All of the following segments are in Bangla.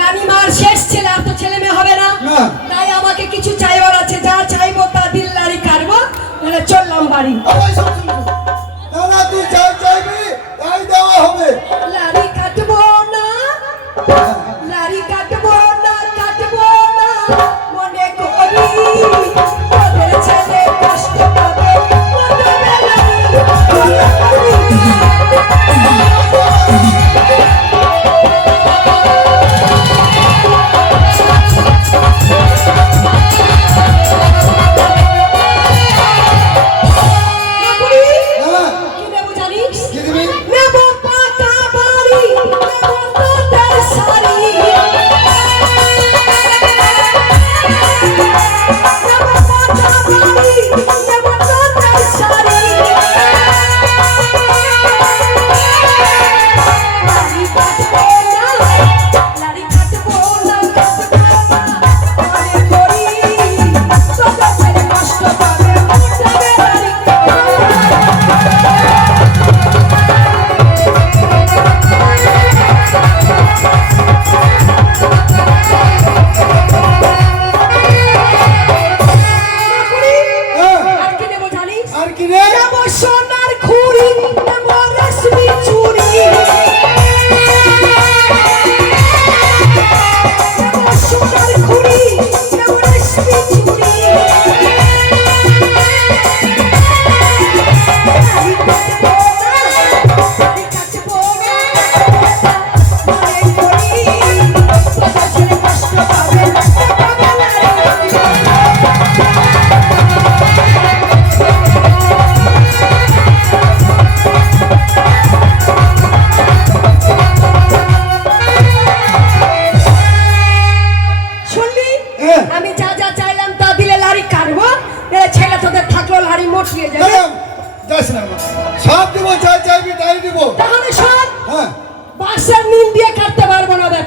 রানীমার শেষ ছেলে আর তো ছেলে মেয়ে হবে না। তাই আমাকে কিছু চাইবার আছে যা চাইব তা দিল্লারি কাটবো চললাম বাড়ি।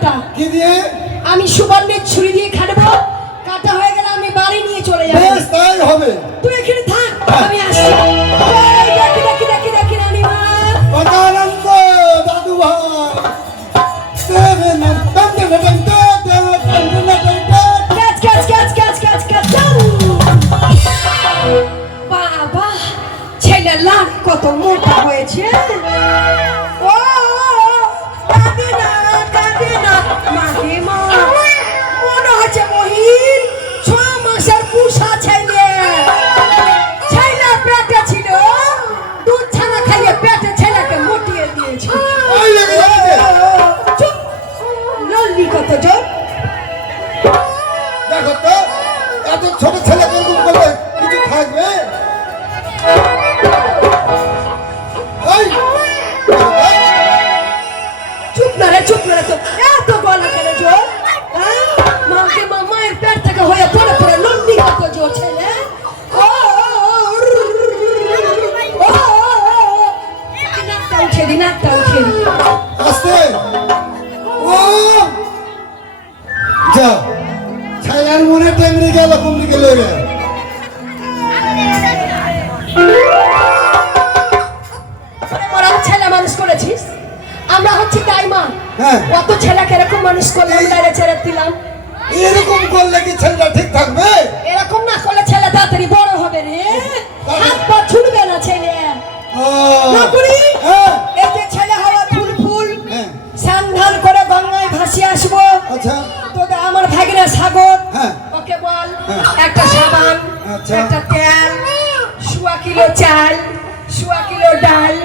বেটা কি দিয়ে? আমি সুবর্ণের ছুরি দিয়ে কাটবো কাটা হয়ে গেলে আমি বাড়ি নিয়ে চলে যাব। বেশ তাই হবে। তুই এখানে থাক আমি আসছি। চুপ না রে চুপ না রে তো এত গলা কেন জোর হ্যাঁ? মাকে মায়ের পেট থেকে হয়ে পড়ে পড়ে লন্ডি কত জোর ছেলে নাকটা উঠে দি নাকটা উঠে দি আস্তে ও যা ছায়ার মনে টেমরি গেল কুমড়ি গেল কত ছেলেকে এরকম মানুষ করলাম বাইরে ছেড়ে দিলাম। এরকম করলে কি ছেলেটা ঠিক থাকবে? এরকম না করলে ছেলে তাড়াতাড়ি বড় হবে রে। হাত পা ছুটবে না ছেলে। হ্যাঁ। এই যে ছেলে হওয়া ফুল ফুল হ্যাঁ। সান্ধান করে গঙ্গায় ভাসিয়ে আসব। আচ্ছা। তোদের আমার ভাগিনা সাগর। হ্যাঁ। ওকে বল হ্যাঁ। একটা সাবান আচ্ছা। একটা তেল শুয়া কিলো চাল শুয়া কিলো ডাল।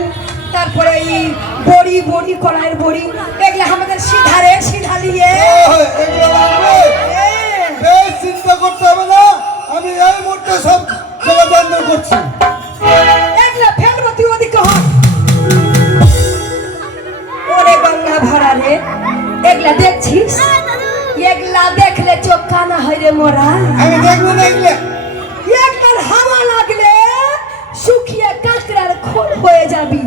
তারপরে এই বড়ি বড়ি কড়াইয়ের বড়ি এগুলো আমাদের সিধারে লাগবে। বেশ চিন্তা করতে হবে না আমি এই মুহূর্তে সব করছি। এগুলা ফেলব তুই ওদিকে হ। ওরে গঙ্গা ভরা রে এগুলা দেখছিস? এগুলা দেখলে চোখ কানা হয় রে মোরা। আমি দেখব না এগুলো। খুন হয়ে যাবি।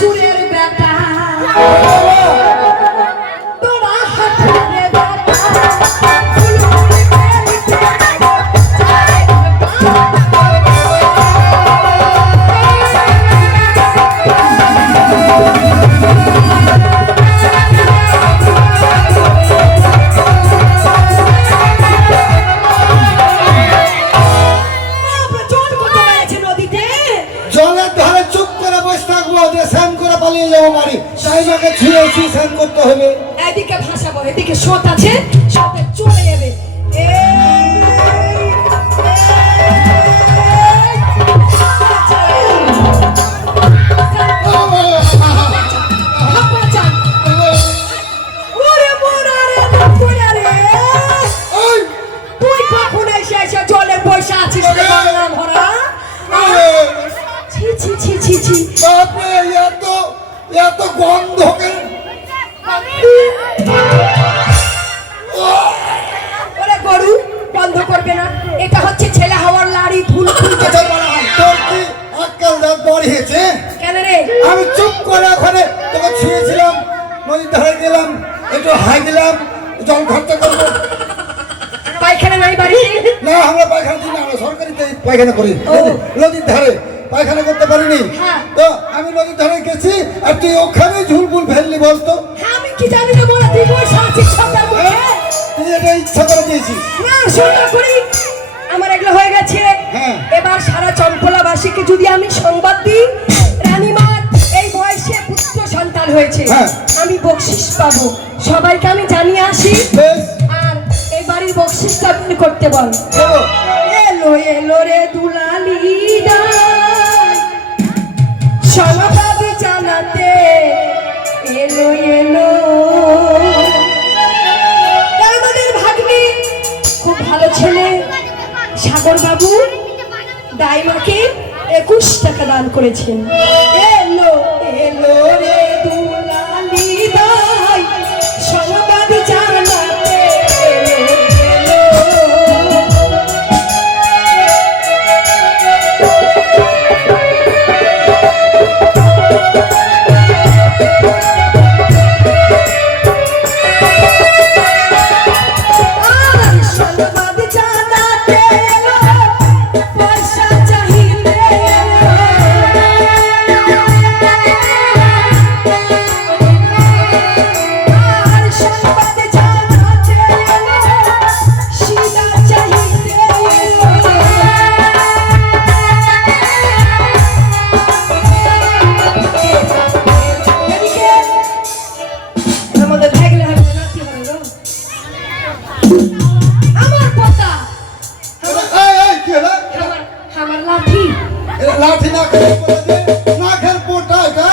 Surya ছি ছি ছি ছি। ছি বাপরে এত এত গন্ধ কেন ওরে গরু বন্ধ করবে না। এটা হচ্ছে ছেলে হওয়ার লাড়ি ফুল ফুল আচ্ছা তোর কি বাড়িয়েছে কেন রে? আমি চুপ করে ওখানে তোকে ছুঁয়েছিলাম নদীর ধারে গেলাম একটু হাই দিলাম জল খরচা করব। পায়খানা নাই বাড়িতে? না আমরা পায়খানা দিই না আমরা সরকারিতে পায়খানা করি নদীর ধারে। পায়খানা করতে পারিনি। হ্যাঁ। তো আমি নদীর ধারে গেছি আর তুই ওখানে ঝুলপুল ফেললি বলতো। হ্যাঁ, আমি কি জানি না বলা তুই আছিস এটা ইচ্ছা করে দিয়েছিস। না সুন্দর করি। আমার এগুলো হয়ে গেছে হ্যাঁ। এবার সারা চম্পলাবাসীকে যদি আমি সংবাদ দিই রানীমার এই বয়সে পুত্র সন্তান হয়েছে। হ্যাঁ। আমি বকশিস পাবো। সবাইকে আমি জানিয়ে আসি। আর এই বাড়ির বকশিসটা করতে বল। এলো এলো রে দুলালি সমাবাদ জানাতে এলো এলো। আমাদের ভাগ্নি, খুব ভালো ছেলে। সাগর বাবু একুশ টাকা দান করেছেন। এলো এলো রে। আমার লাঠি লাঠি না পোটা এটা।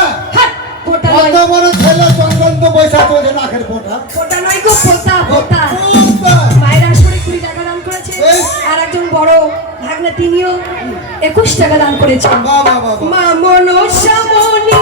পোটা কত বড় ছেলে চন্দন তো চলছে পোটা পোটা নয় গো পোতা পোতা পোতা। মায়ের আসরে কুড়ি টাকা দান করেছে। আর একজন বড় ভাগনা তিনিও একুশ টাকা দান করেছে। মা মনসা আশা